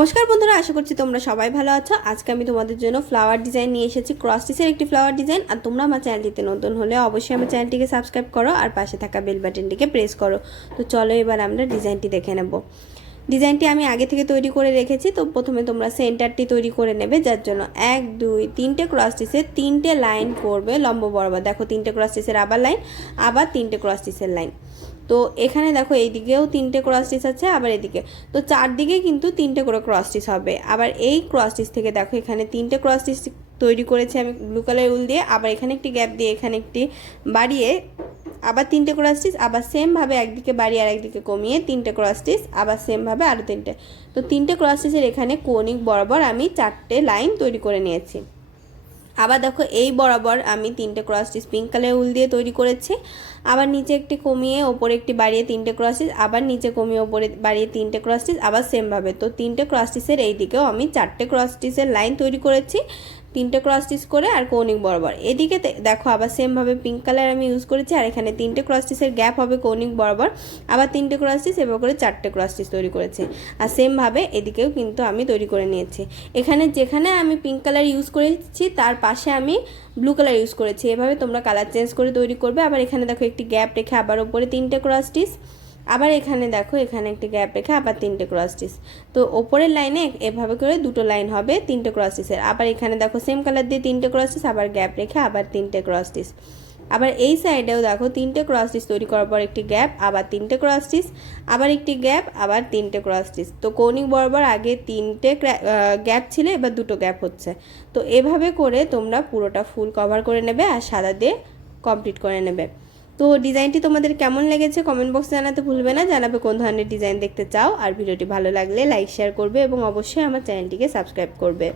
নমস্কার বন্ধুরা, আশা করছি তোমরা সবাই ভালো আছো। আজকে আমি তোমাদের জন্য ফ্লাওয়ার ডিজাইন নিয়ে এসেছি, ক্রস স্টিচের একটি ফ্লাওয়ার ডিজাইন। আর তোমরা আমার চ্যানেলটিতে নতুন হলে অবশ্যই আমার চ্যানেলটিকে সাবস্ক্রাইব করো আর পাশে থাকা বেল বাটনটিকে প্রেস করো। তো চলো এবার আমরা ডিজাইনটি দেখে নেব। ডিজাইনটি আমি আগে থেকে তৈরি করে রেখেছি। তো প্রথমে তোমরা সেন্টারটি তৈরি করে নেবে, যার জন্য 1 2 3টে ক্রস স্টিচের 3টে লাইন করবে লম্ব বরাবর। দেখো 3টে ক্রস স্টিচের আবার লাইন, আবার 3টে ক্রস স্টিচের লাইন। তো এখানে দেখো এইদিকেও 3টে ক্রস স্টিচ আছে, আবার এদিকে, তো চারদিকে কিন্তু 3টে করে ক্রস স্টিচ হবে। আবার এই ক্রস স্টিচ থেকে দেখো এখানে 3টে ক্রস স্টিচ তৈরি করেছি আমি ব্লু কালার উল দিয়ে। আবার এখানে একটি গ্যাপ দিয়ে এখানে একটি বাড়িয়ে আবার 3টে ক্রস স্টিচ, আবার সেমভাবে একদিকে বাড়িয়ে আর একদিকে কমিয়ে 3টে ক্রস স্টিচ, আবার সেমভাবে আরও 3টে। তো 3টে ক্রস স্টিচের এখানে কৌণিক বরাবর আমি 4টে লাইন তৈরি করে নিয়েছি। আবার দেখো এই বরাবর আমি 3টে ক্রস স্টিচ পিঙ্ক কালার উল দিয়ে তৈরি করেছি। আবার নিচে একটি কমিয়ে ওপরে একটি বাড়িয়ে 3টে ক্রস স্টিচ, আবার নিচে কমিয়ে ওপরে বাড়িয়ে 3টে ক্রস স্টিচ, আবার সেমভাবে। তো 3টে ক্রস স্টিচের এই দিকেও আমি 4টে ক্রস স্টিচের লাইন তৈরি করেছি, 3টে ক্রস স্টিচ করে আর কৌণিক বরাবর। এদিকে দেখো আবার সেমভাবে পিঙ্ক কালার আমি ইউজ করেছি, আর এখানে 3টে ক্রস স্টিচের গ্যাপ হবে কৌণিক বরাবর, আবার 3টে ক্রস স্টিচ এভাবে করে 4টে ক্রস স্টিচ তৈরি করেছি। আর সেমভাবে এদিকেও কিন্তু আমি তৈরি করে নিয়েছি। এখানে যেখানে আমি পিঙ্ক কালার ইউজ করেছি তার পাশে আমি ব্লু কালার ইউজ করেছি। এভাবে তোমরা কালার চেঞ্জ করে তৈরি করবে। আবার এখানে দেখো একটি গ্যাপ রেখে আবার ওপরে 3টে ক্রস স্টিচ, আবার এখানে দেখো এখানে একটি গ্যাপ রেখে আবার 3টে ক্রস স্টিচ। তো ওপরের লাইনে এভাবে করে দুটো লাইন হবে 3টে ক্রস স্টিচের। আবার এখানে দেখো সেম কালার দিয়ে 3টে ক্রস স্টিচ, আবার গ্যাপ রেখে আবার 3টে ক্রস স্টিচ। আবার এই সাইডেও দেখো 3টে ক্রস স্টিচ তৈরি করার পর একটি গ্যাপ, আবার 3টে ক্রস স্টিচ, আবার একটি গ্যাপ, আবার 3টে ক্রস স্টিচ। তো কৌণিক বরাবর আগে 3টে গ্যাপ ছিল, এবার দুটো গ্যাপ হচ্ছে। তো এভাবে করে তোমরা পুরোটা ফুল কভার করে নেবে আর সাদা দিয়ে কমপ্লিট করে নেবে। তো ডিজাইনটি তোমাদের কেমন লেগেছে কমেন্ট বক্সে জানাতে ভুলবে না। জানাবে কোন ধরনের ডিজাইন দেখতে চাও। আর ভিডিওটি ভালো লাগলে লাইক শেয়ার করবে এবং অবশ্যই আমার চ্যানেলটিকে সাবস্ক্রাইব করবে।